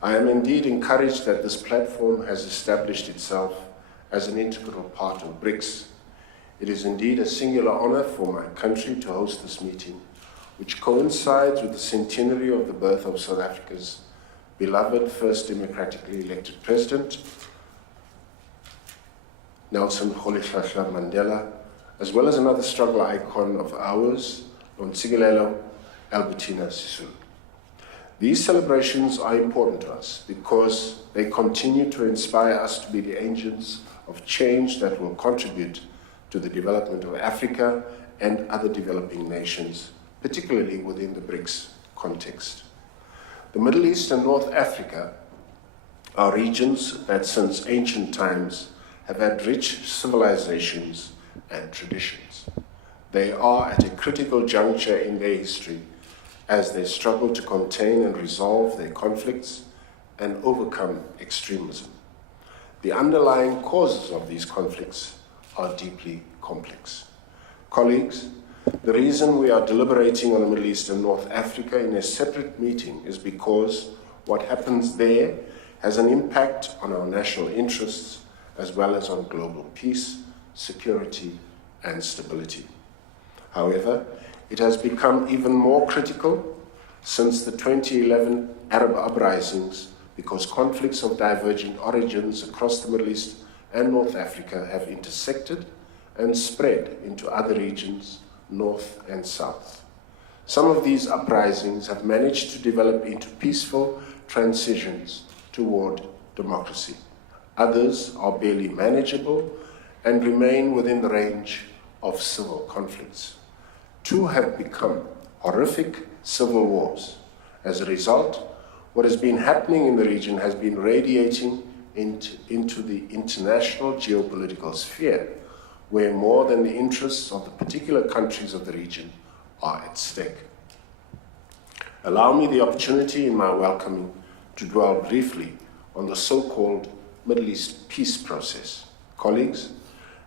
I am indeed encouraged that this platform has established itself as an integral part of BRICS. It is indeed a singular honor for my country to host this meeting, which coincides with the centenary of the birth of South Africa's beloved first democratically elected president, Nelson Rolihlahla Mandela, as well as another struggle icon of ours, Nontsikelelo Albertina Sisulu. These celebrations are important to us because they continue to inspire us to be the agents of change that will contribute to the development of Africa and other developing nations, particularly within the BRICS context. The Middle East and North Africa are regions that since ancient times have had rich civilizations and traditions. They are at a critical juncture in their history as they struggle to contain and resolve their conflicts and overcome extremism. The underlying causes of these conflicts are deeply complex. Colleagues, the reason we are deliberating on the Middle East and North Africa in a separate meeting is because what happens there has an impact on our national interests as well as on global peace, security, and stability. However, it has become even more critical since the 2011 Arab uprisings because conflicts of diverging origins across the Middle East and North Africa have intersected and spread into other regions, north and south. Some of these uprisings have managed to develop into peaceful transitions toward democracy. Others are barely manageable and remain within the range of civil conflicts. Two have become horrific civil wars. As a result, what has been happening in the region has been radiating into the international geopolitical sphere, where more than the interests of the particular countries of the region are at stake. Allow me the opportunity in my welcoming to dwell briefly on the so-called Middle East peace process. Colleagues,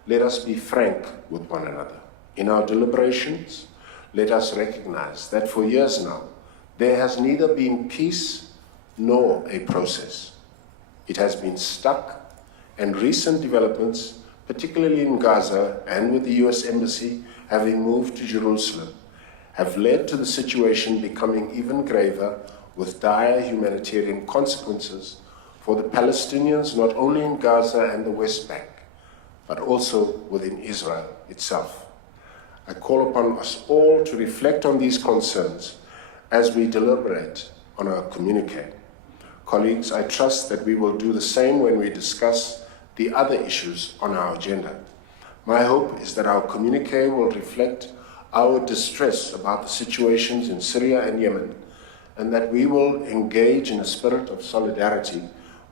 let us be frank with one another. In our deliberations, let us recognize that for years now, there has neither been peace nor a process. It has been stuck, and recent developments, particularly in Gaza and with the US Embassy having moved to Jerusalem, have led to the situation becoming even graver with dire humanitarian consequences for the Palestinians not only in Gaza and the West Bank, but also within Israel itself. I call upon us all to reflect on these concerns as we deliberate on our communique. Colleagues, I trust that we will do the same when we discuss the other issues on our agenda. My hope is that our communique will reflect our distress about the situations in Syria and Yemen, and that we will engage in a spirit of solidarity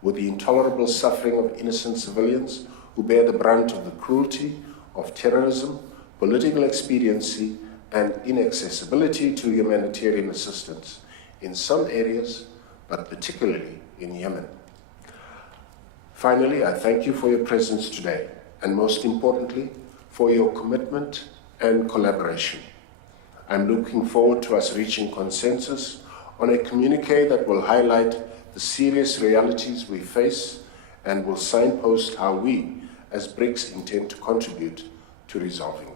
with the intolerable suffering of innocent civilians who bear the brunt of the cruelty of terrorism, political expediency, and inaccessibility to humanitarian assistance in some areas, but particularly in Yemen. Finally, I thank you for your presence today, and most importantly, for your commitment and collaboration. I'm looking forward to us reaching consensus on a communique that will highlight the serious realities we face and will signpost how we, as BRICS, intend to contribute to resolving them.